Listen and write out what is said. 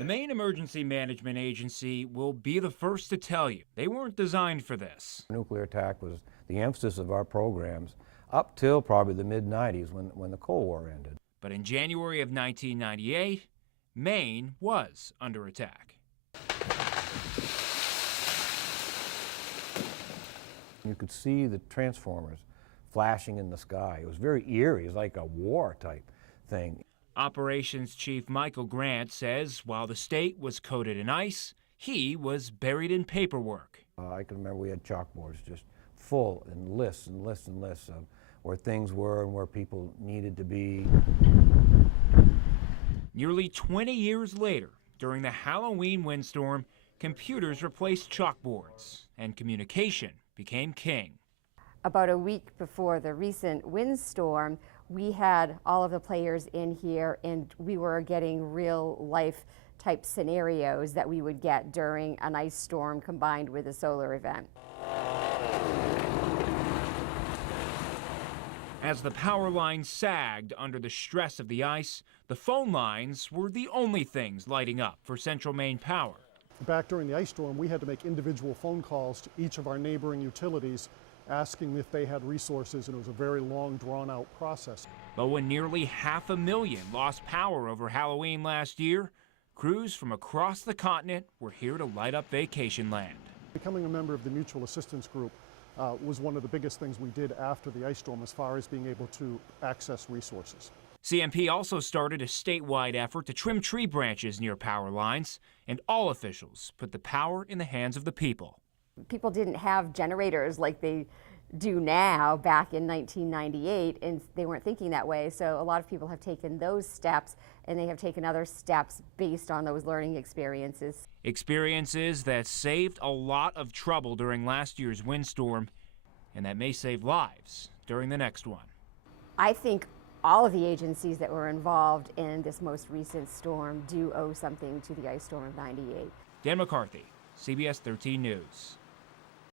The Maine Emergency Management Agency will be the first to tell you they weren't designed for this. Nuclear attack was the emphasis of our programs up till probably the mid-90s when the Cold War ended. But in January of 1998, Maine was under attack. You could see the transformers flashing in the sky. It was very eerie. It was like a war type thing. Operations Chief Michael Grant says while the state was coated in ice, he was buried in paperwork. I can remember we had chalkboards just full and lists and lists and lists of where things were and where people needed to be. Nearly 20 years later, during the Halloween windstorm, computers replaced chalkboards and communication became king. About a week before the recent windstorm, we had all of the players in here and we were getting real life type scenarios that we would get during an ice storm combined with a solar event. As the power lines sagged under the stress of the ice, the phone lines were the only things lighting up for Central Maine Power. Back during the ice storm, we had to make individual phone calls to each of our neighboring utilities asking if they had resources, and it was a very long, drawn-out process. But when nearly 500,000 lost power over Halloween last year, crews from across the continent were here to light up vacation land. Becoming a member of the Mutual Assistance Group was one of the biggest things we did after the ice storm as far as being able to access resources. CMP also started a statewide effort to trim tree branches near power lines, and all officials put the power in the hands of the people. People didn't have generators like they do now back in 1998, and they weren't thinking that way. So a lot of people have taken those steps, and they have taken other steps based on those learning experiences. Experiences that saved a lot of trouble during last year's windstorm, and that may save lives during the next one. I think all of the agencies that were involved in this most recent storm do owe something to the ice storm of '98. Dan McCarthy, CBS 13 News.